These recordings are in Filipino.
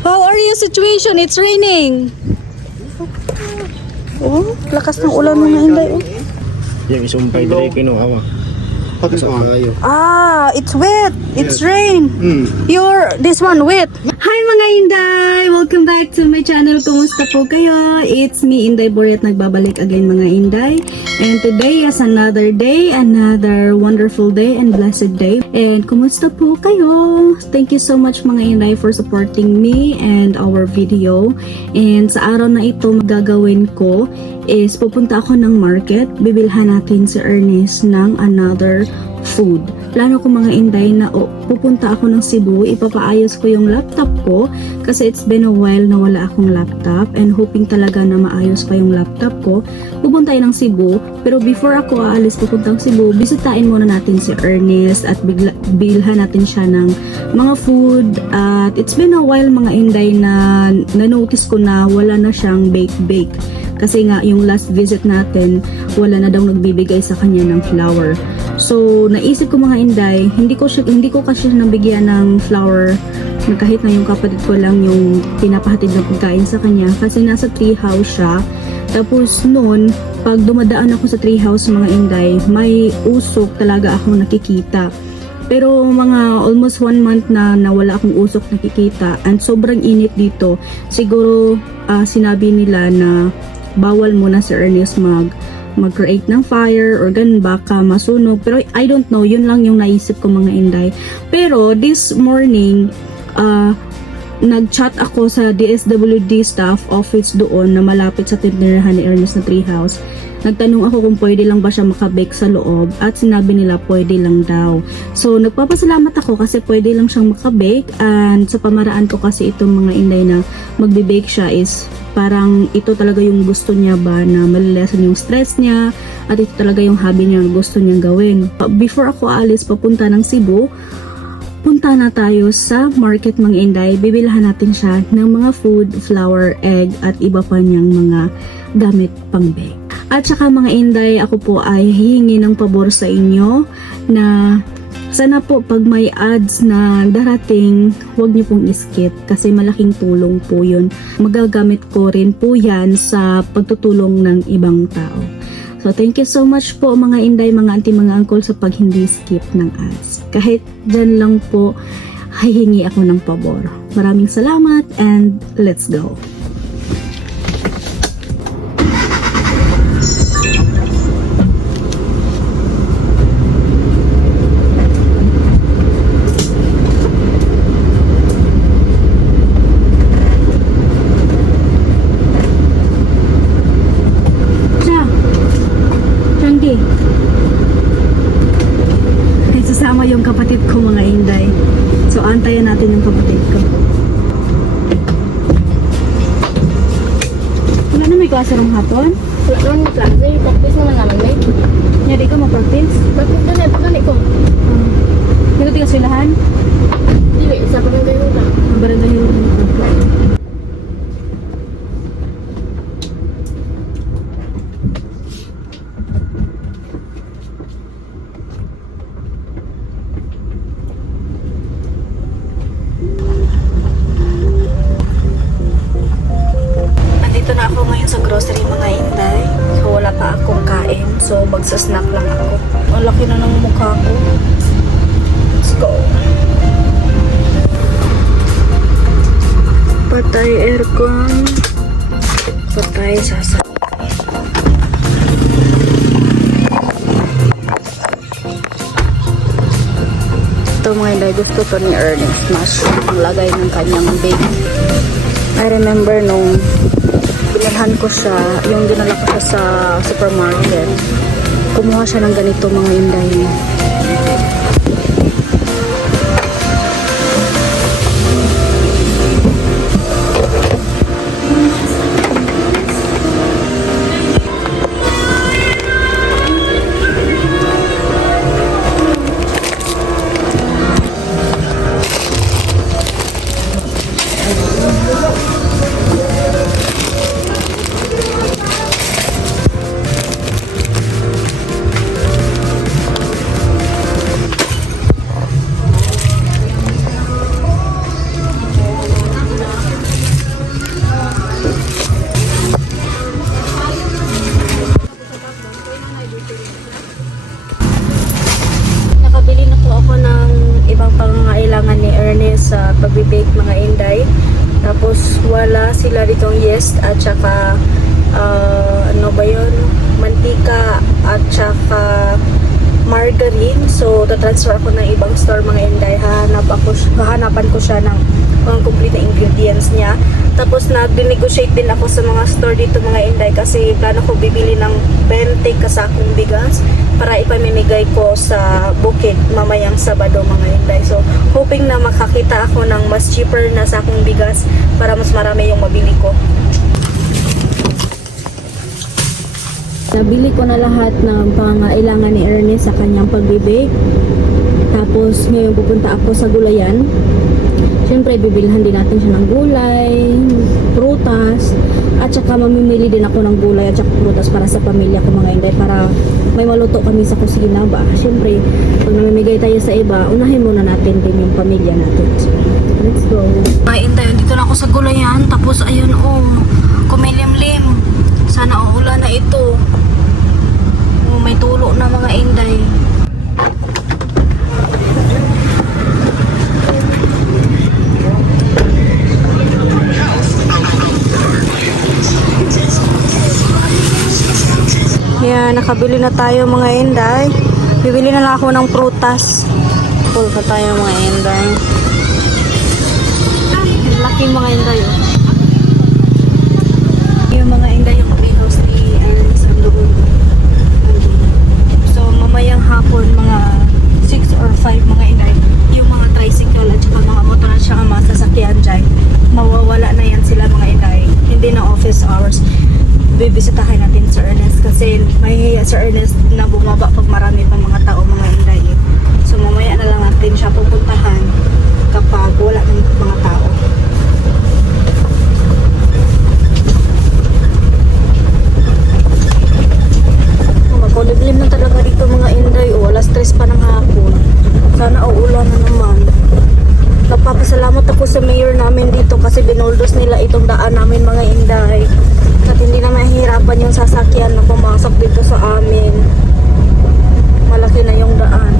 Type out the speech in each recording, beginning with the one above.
How are you situation? It's raining. Oh, lakas ng ulan mga Inday. Oh. Yung isumpay dire kinuha. Ah, it's wet. It's rain. This one wet. Hi mga Inday! Welcome back to my channel. Kumusta po kayo? It's me, Inday Boret, nagbabalik again mga Inday. And today is another day, another wonderful day and blessed day. And kumusta po kayo? Thank you so much mga Inday for supporting me and our video. And sa araw na ito, magagawin ko is pupunta ako ng market. Bibilhan natin si Ernest ng another food. Plano ko mga Inday na pupunta ako ng Cebu, ipapaayos ko yung laptop ko kasi it's been a while na wala akong laptop and hoping talaga na maayos pa yung laptop ko. Pupunta ng Cebu, pero before ako aalis pupuntang Cebu, bisitahin muna natin si Ernest at bilhan natin siya ng mga food. At it's been a while mga Inday na na-notice ko na wala na siyang bake. Kasi nga, yung last visit natin, wala na daw nagbibigay sa kanya ng flour. So, naisip ko mga Inday, hindi ko kasi nabigyan ng flour na kahit na yung kapatid ko lang yung pinapahatid ng pagkain sa kanya. Kasi nasa tree house siya. Tapos noon, pag dumadaan ako sa tree house mga Inday, may usok talaga ako nakikita. Pero mga almost 1 month na wala akong usok nakikita and sobrang init dito. Siguro sinabi nila na bawal muna si Ernest mag-create ng fire or ganun, baka masunog. Pero I don't know, yun lang yung naisip ko mga Inday. Pero this morning, nag-chat ako sa DSWD staff office doon na malapit sa tinderahan ni Ernest na treehouse. Nagtanong ako kung pwede lang ba siya makabake sa loob at sinabi nila pwede lang daw. So nagpapasalamat ako kasi pwede lang siyang makabake and sa pamaraan ko kasi itong mga Inday na magbe-bake siya is parang ito talaga yung gusto niya ba na malilesen yung stress niya at ito talaga yung hobby niya na gusto niyang gawin. Before ako aalis papunta ng Cebu, punta na tayo sa market mga Inday. Bibilhan natin siya ng mga food, flour, egg at iba pa niyang mga gamit pang bake. At saka mga Inday, ako po ay hihingi ng pabor sa inyo na sana po pag may ads na darating, huwag niyo pong iskip kasi malaking tulong po yun. Magagamit ko rin po yan sa pagtutulong ng ibang tao. So thank you so much po mga Inday, mga auntie, mga uncle sa pag hindi skip ng ads. Kahit dyan lang po, hihingi ako ng pabor. Maraming salamat and let's go! Sasama yung kapatid ko mga Inday. So antayan natin yung kapatid ko. Wala na may klase ng hapon? Wala naman may klase. Practice naman naman may. Hindi ka ma-practice? Practice na pagkali ko. Hindi ka silahan? Hindi, isa pa rin kayo lang. Barangay yung sa grocery mga Inday. So wala pa akong kain. So magsasnack lang ako. Ang laki na ng mukha ko. Let's go. Patay aircon. Patay sasa. Ito mga Inday, gusto to ni Ernest. Mushroom ang lagay ng kanyang bake. I remember nung binilhan ko siya, yung dinala ko siya sa supermarket, kumuha siya ng ganito mga Inday. mga inday. Tapos wala sila ditong yeast at saka ano ba yun? Mantika at saka margarine. So, tatransfer ako ng ibang store mga inday. Hahanapan ko siya ng mga complete na ingredients niya. Tapos, nag-negotiate din ako sa mga store dito mga inday kasi plano ko bibili ng 20 kasakong bigas para ipamimigay ko sa bukid mamayang Sabado mga inday. So, hoping na makakita ako ng mas cheaper na sakong bigas para mas marami yung mabili ko. Nabili ko na lahat ng pangailangan ni Ernest sa kanyang pagbibig. Tapos ngayon pupunta ako sa gulayan. Siyempre bibilhan din natin siya ng gulay, prutas, at saka mamimili din ako ng gulay at saka prutas para sa pamilya ko mga inday, para may maluto kami sa kusina ba. Siyempre pag namimigay tayo sa iba, unahin muna natin din yung pamilya natin. So, let's go. Mga inday, dito na ako sa gulayan. Tapos ayun kumilimlim. Sana uulan na ito. May tulo na mga inday. Yan, nakabili na tayo mga inday. Bibili na lang ako ng prutas. Full pa tayo mga inday. Laki mga inday. Yung mga inday yung house ni Ernest ang doon. So mamayang hapon mga 6 or 5 mga inday, yung mga tricycle at saka mga motor at saka mga sasakyan dyan, mawawala na yan sila mga inday. Hindi na office hours. Bibisitahin natin Sir Ernest kasi may Sir Ernest na bumaba pag marami pang mga tao mga inday. So mamaya na lang natin siya pupuntahan kapag wala ng mga tao. Makulimlim na talaga dito mga inday. Alas 3 pa ng hapon. Sana uulan na naman. Nagpapasalamat ako sa mayor namin dito kasi binuldos nila itong daan namin mga inday. At hindi na mahihirapan yung sasakyan na pumasok dito sa amin. Malaki na yung daan.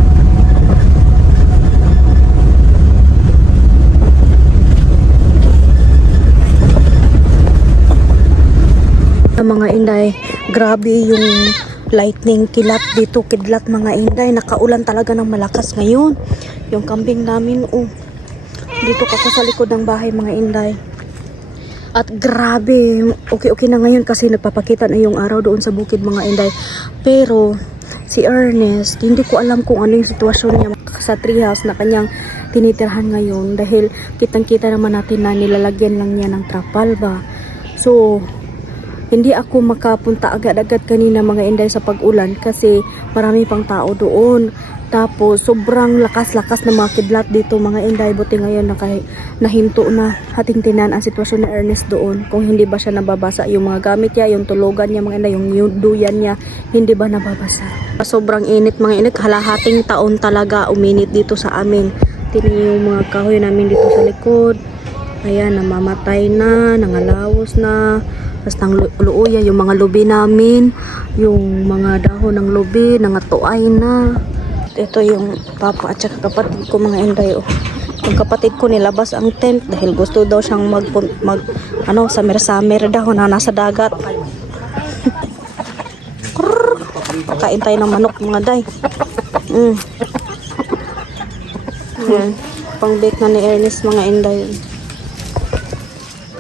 Mga inday, grabe yung lightning kilat dito, kidlat mga inday. Nakaulan talaga ng malakas ngayon. Yung kambing namin, dito ako sa likod ng bahay mga inday. At grabe, okay na ngayon kasi nagpapakita na yung araw doon sa bukid mga inday. Pero si Ernest, hindi ko alam kung ano yung sitwasyon niya sa treehouse na kanyang tinitirhan ngayon. Dahil kitang-kita naman natin na nilalagyan lang niya ng trapal ba. So, hindi ako makapunta agad-agad kanina mga inday sa pag-ulan kasi marami pang tao doon. Tapos sobrang lakas-lakas na mga kidlat dito mga inday. Buti ngayon nahinto na hatingtinan ang sitwasyon ni Ernest doon. Kung hindi ba siya nababasa yung mga gamit niya, yung tulugan niya mga inday, yung duyan niya, hindi ba nababasa. Sobrang init mga init. Halahating taon talaga uminit dito sa amin. Tingnan yung mga kahoy namin dito sa likod. Ayan, namamatay na, nangalawos na. Tapos ng luuya, yung mga lubi namin, yung mga dahon ng lubi, nangatuay na. Ito yung papa at saka kapatid ko mga inday. Yung kapatid ko nilabas ang tent dahil gusto daw siyang summer daw na nasa dagat. Pakain tayo ng manok mga day. Yan, pang bake na ni Ernest mga inday.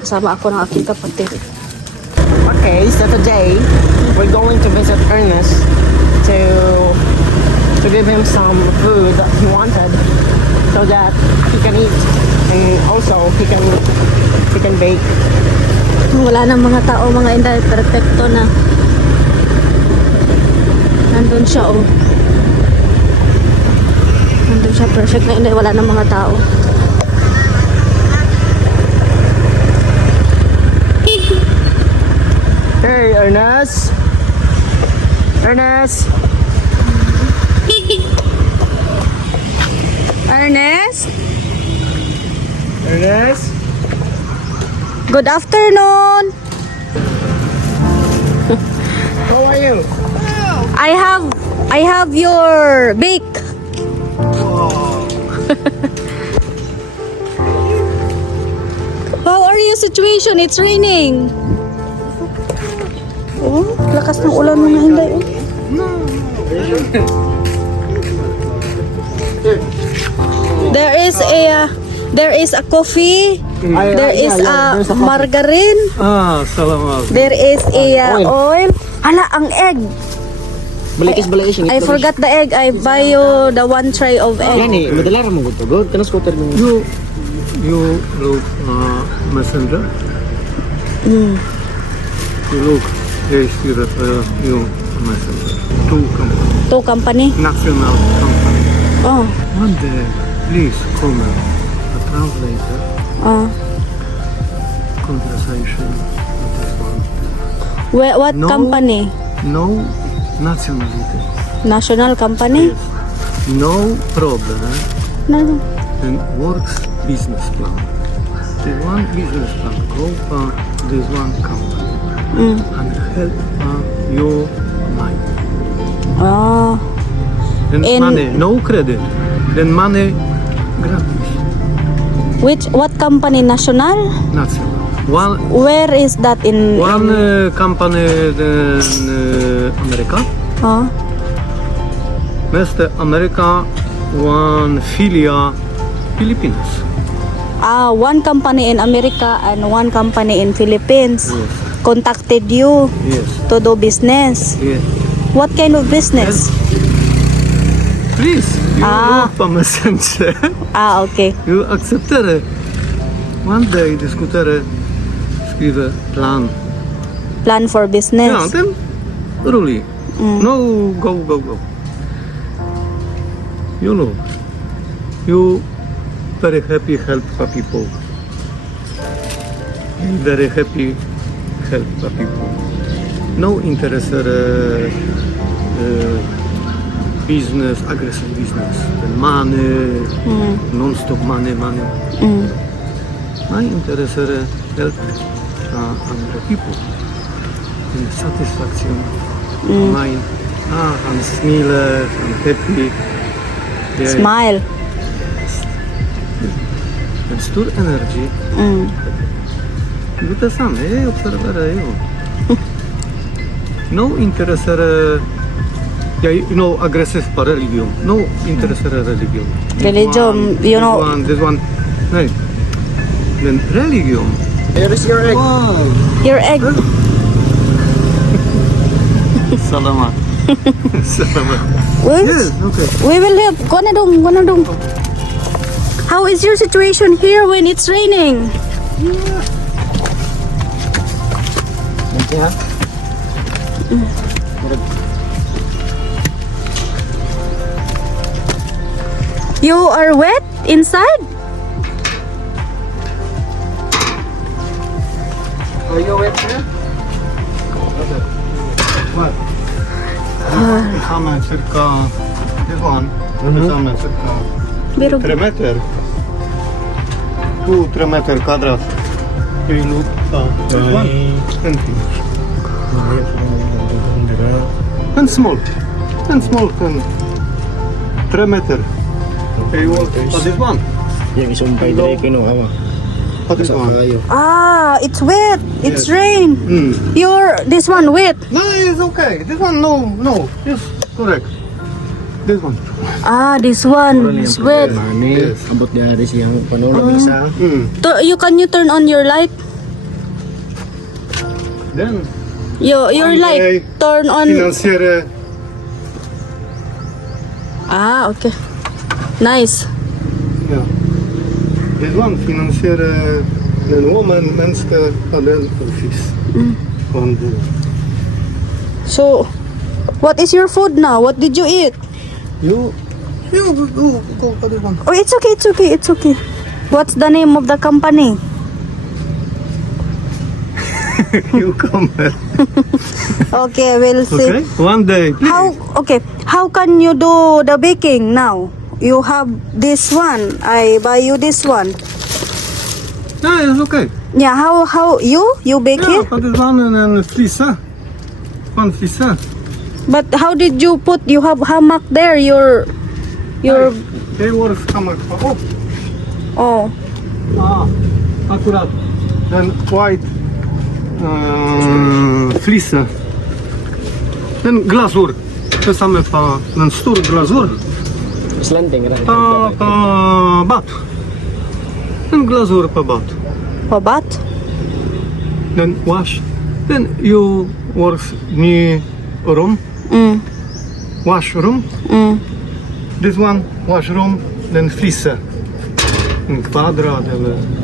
Kasama ako ng aking kapatid. Okay, so today we're going to visit Ernest to give him some food that he wanted so that he can eat and also he can bake. Wala nang mga tao mga inday, perfecto na. Nandun siya Nandun siya, perfect na inday, wala nang mga tao. Hey, Ernest! Ernest! Ernest? Ernest? Good afternoon! How are you? I have your bake. your situation? It's raining. Oh, lakas ng ulan mga Inday. There is a coffee. There is a margarine. Salamat. There is a oil. Hala, ang egg. Balikis yung I forgot the egg. I buy you the one tray of egg. Yan eh, madala ra mo gud to. Good, kana scooter mo. You look messenger. You look. Yes, you messenger. To company. National company. Oh. One day, please come a translator conversation with this one. What No. company? No nationality. National company? No problem. No. And works business plan. The one business plan go this one company and help your mind. Oh. And In- money, no credit. Then money gratis. What company? National? National. One Where is that in? company in America. Oh. Mr. America, one filia Philippines. One company in America and one company in Philippines Yes. contacted you Yes. to do business. Yes. What kind of business? Please, you Ah. look for messenger. Okay. You acceptere. One day discutere, scrive plan. Plan for Yeah, business. then really. No, go. You know, you very happy help the people. Very happy help the people. No interest business, aggressive business. The money, non-stop money. My interest help other people. And satisfaction. Mine. I'm smile, I'm happy. Yeah. Smile. And store energy. Gute same, obserwere io. No interest no aggressive for religion. No interest religion. Religion, you know. This one. Hey. Then religion. Here is your egg. Wow. Your egg. Salamat. Salamat. Wait. Yes, okay. We will help. Go na dong. How is your situation here when it's raining? Nanti ha. You are wet inside? Are you wet here? What? Mamy circa this one. Mamy circa Pero 3 meter. 2-3 meter kwadrat. You look this one. And finish. And small. And 3 meter. You want this one? Yang isumpay Hello. dire kinuha. What this one? it's wet. It's rain. This one wet. No, it's okay. This one, no. Yes, correct. This one. This one is wet. Mani, Yes. abot dari siyang panulang isa. Can you turn on your light? Then, Your light turn on. financiere. Okay. Nice. Ja. Dit one financieren een woman, mensen, panel, office. Van de. So, what is your food now? What did you eat? You go for this one. Oh, it's okay. What's the name of the company? You come. Okay, we'll see. Okay. One day, please. How can you do the baking now? You have this one. I buy you this one. Yeah, it's okay. Yeah, how you bake Yeah, it? but this one and frisa. One frisa. But how did you put? You have hammock there. Your Hey, works hammer. Oh, oh. akurat. then white fleece, then glazur. Te same then stur glazur, Slanting, right? bat. Then glazur bat. Pabat? Then wash. Then you work near room, wash room. This one wash room, then fleece. In quadra, then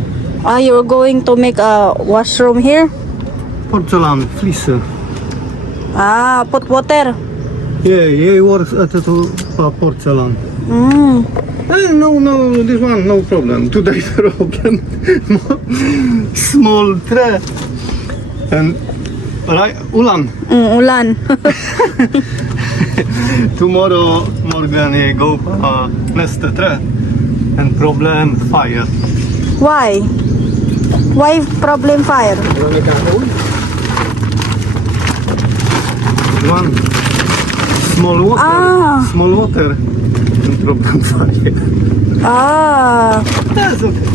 Ah, you're going to make a washroom here? porcelain fleece. Ah, put water. Yeah, works at the porcelain. No, this one no problem. Today problem. Small tray and right, ulan. Ulan. Tomorrow morgen go next tray and problem fire. Why? Why problem fire? One small water, small water and problem fire. Ah, That's okay.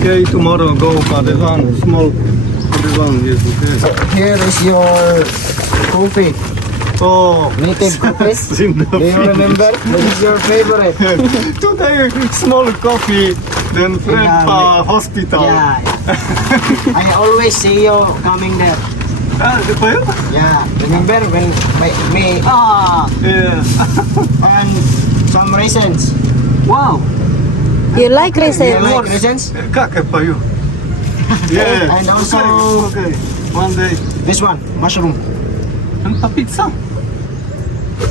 Okay, tomorrow go for this one small. This one is okay. Here is your coffee. Oh, Native coffee. in the Do you remember? This is your favorite. Today small coffee, then friend Yeah, hospital. Yeah. I always see you coming there. The fire? Yeah. Remember when me Yeah. and some raisins. Wow. you like You resin? like raisins? Как пою? Yeah. And also- okay. One day. This one, mushroom. And pizza.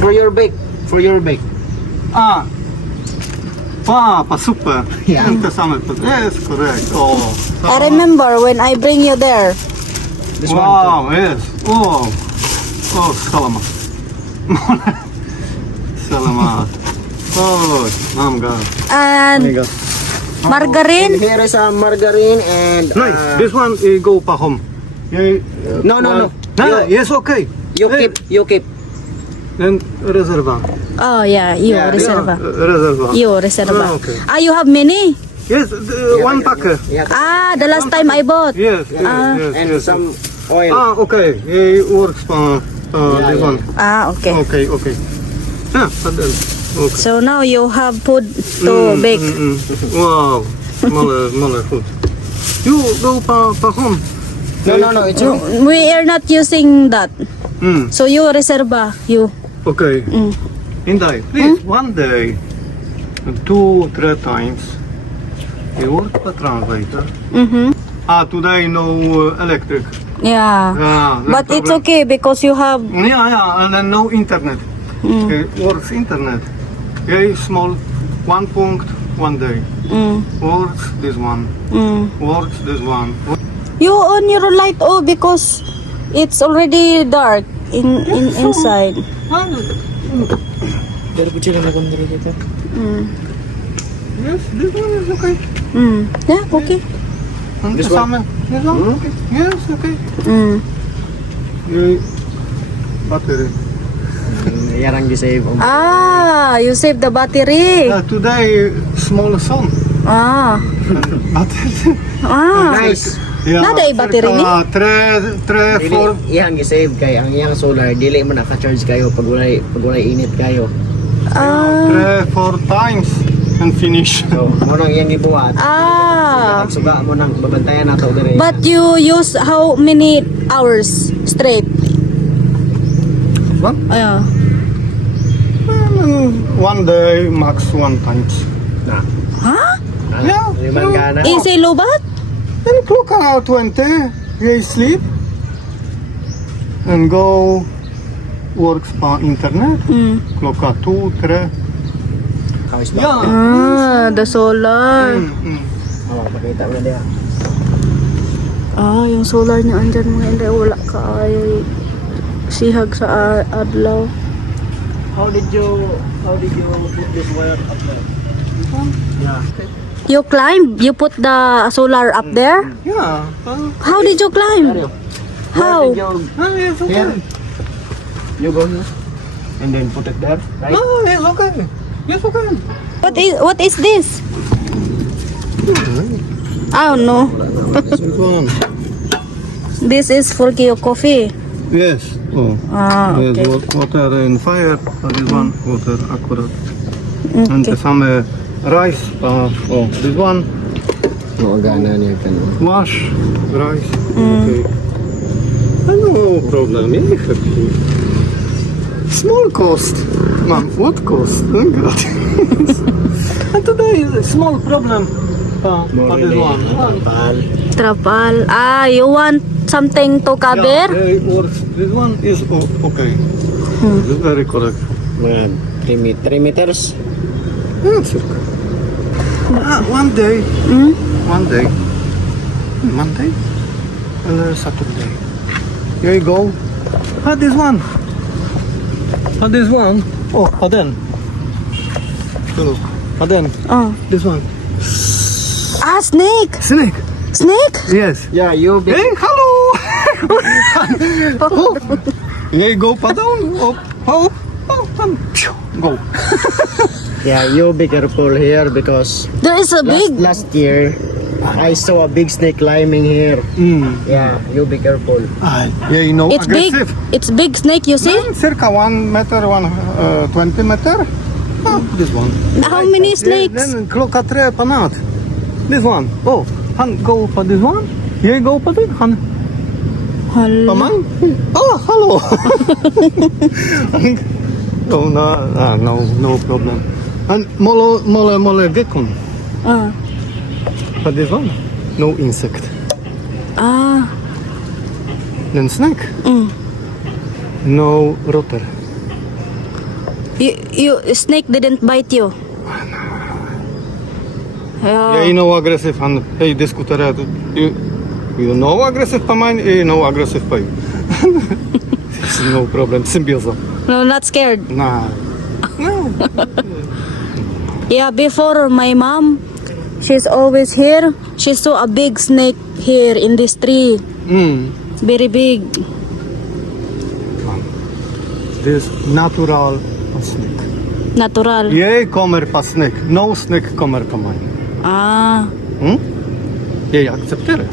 For your bake. For your bake. Papa, super. Yeah. Te same. Yes, correct. Oh. I remember when I bring you there. This one. Wow, yes. Oh. Oh, salamat. Salamat. Oh, I'm God. And margarine? And here is a margarine and Nice. This one go pa home. Yeah. no. Yes, okay. You keep. Then reserva. Oh yeah, you Yeah, reserva. Reserva. You reserva. Ah, okay. Ah, you have many? Yes, one pack. Yeah. Ah, the last time I bought. Yes, yes, yes, And yes. some oil. Okay. It works for this one. Ah, okay. Okay. Yeah, but then. Okay. So now you have food to bake. Wow. Smaller food. You go pa home. No. It's okay. We are not using that. Mm. So you reserva, you. Okay. Inday, please, one day, 2-3 times, you work for translator. Today no electric. Yeah. Yeah, no But it's problem. okay because you have Yeah, and then no internet. It works internet. Yeah, small, 1 point, 1 day. Works this one. Works this one. you on your light because it's already dark inside. Yes, this one is okay. Yeah, okay. And this one? This one? Okay. Yes, okay. Yeah, battery. Yarang gisave. Ah, you save the battery. Today, small sun. Ah. Battery. Nice. Yeah, Nada ay battery ni? 3, 4. Iyang gisave kay ang iyang solar dili mo naka-charge kayo pag walay init kayo. 3, 4 times and finish. So, mo nang iyang gibuhat. Suga mo nang babantayan nato diri. But you use how many hours straight? What? Yeah. 1 day, max 1 times. Na. Huh? Yeah. Liman ka na. Easy lobat? Then clock 20, you sleep and go works pa internet. Clock 2, 3. Kawis ba? Yeah. The solar. Oh, pakita mo na diha. Yung solar niya andyan mga hindi. Wala ka ay sihag sa adlaw. How did you put this wire up there? Yeah. You climb? You put the solar up there? Yeah. How did you climb? How? It's okay. Here. You go here. And then put it there, right? It's okay. It's okay. What is this? Oh no. This one. This is for your coffee. Yes. Oh. Ah, Yes, okay. water in fire. This one water accurate. And some rice. Oh, this one Maagana niya ka no. wash rice. Okay. No problem. Yeah, happy. Small cost. Mom, what cost? Oh God. And today is a small problem. For this one. Trapal. Ah, you want something to cover? Yeah, this one is okay. This is very correct. Mga 3 meters. That's okay. One day. Monday and Saturday. Here you go. This one. This one. Oh, then. Look. Then. Oh. This one. Ah, snake. Snake. Snake? Yes. Yeah, you be Hey, hello. Oh. Here you go. Down. Oh. Phew, go. Yeah, you be careful here because There is a big. last year I saw a big snake climbing here. Yeah, you be careful. Yeah, you know, It's big. aggressive. It's big snake, you see? Circa 1 meter, 20 meter. This one. How many snakes? Then kloka tre panat. This one. Oh, han go for this one. Yeah, go for this. Han Hala. paman. Oh, hello. Oh, no problem. And mole gekon. Ah. For this one, no insect. Ah. Then snake. No rotor. Snake didn't bite you. Yeah, you know aggressive and hey, diskutere. You know aggressive paman, you know aggressive pay. No problem, symbiosis. No, not scared. Nah. No. Yeah, before my mom, she's always here. She saw a big snake here in this tree. Very big. This natural snake. Natural. Yeah, kommer pa snake. No snake kommer pa mine. Ah. Jag accepterar.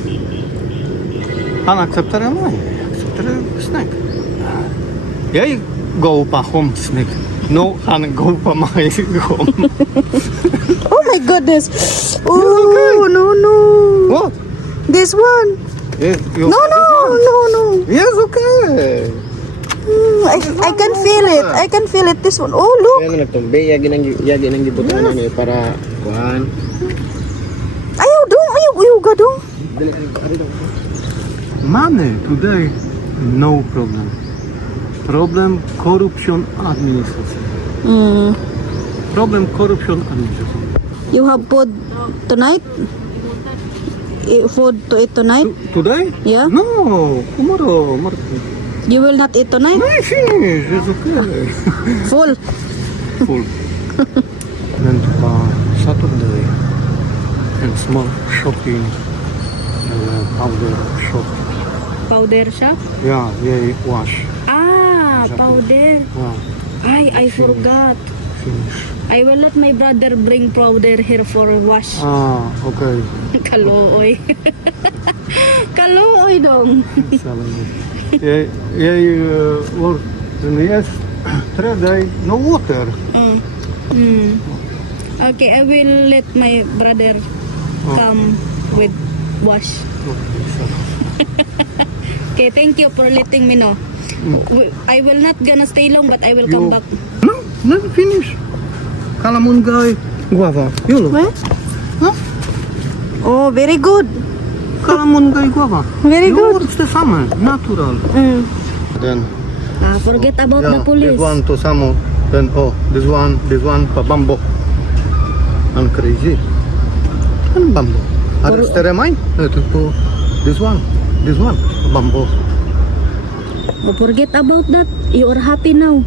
Han accepterar mig. Jag accepterar snake. Jag go pa home snake. No, han go pa my home. Oh my goodness. Oh, no. What? This one. Yeah, No. Yes, okay. I can feel it. I can feel it. This one. Oh, look. Kaya nagtumbi, yagi nang gibutan niya para kuhan. Ayaw gadong. Money today, no problem. Problem corruption administration. Problem corruption administration. You have food tonight? Food to eat tonight? Today? Yeah. No, tomorrow. You will not eat tonight? I finish, it's okay. Full. Full. Then Saturday and small shopping powder shop. Powder shop? Yeah, wash. Ah, powder. Wow, I forgot. finish. I will let my brother bring powder here for wash. Okay. Kalooy. Kalooy dong. Work yes, 3 days, no water. Okay, I will let my brother come with wash. Okay, thank you for letting me know. I will not gonna stay long, but I will come back. No, not finish. Kalamun guy, guava. You look. What? Oh, very good. Kalamun guy, guava. Very good. It's the summer, natural. Then Forget about the this police. one to Samo. Then this one pa bambo. I'm crazy. And bambo. Arrestere mine? This one bambo. But forget about that. You are happy now.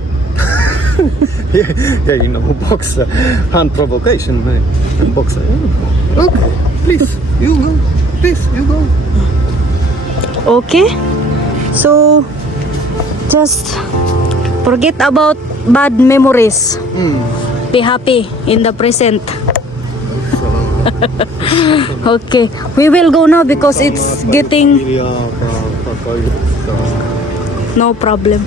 Yeah, you know, boxer, hand provocation, man. Boxer. Okay, please, you go. Please, you go. Okay? So, just forget about bad memories. Be happy in the present. Okay, we will go now because it's getting Iya, pakai. no problem.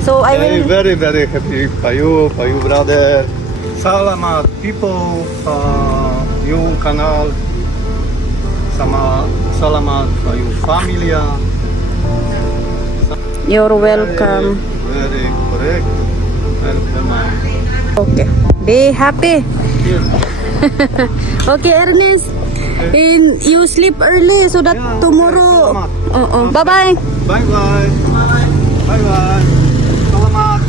So I Very, will. very, very happy for you brother. Salamat people, you kanal. Sama salamat for you familia. You're welcome. Very correct. Welcome. Okay, be happy. Okay, Ernest. And you sleep early so that Yeah, tomorrow. salamat. Bye bye. Bye bye. Bye bye. Salamat.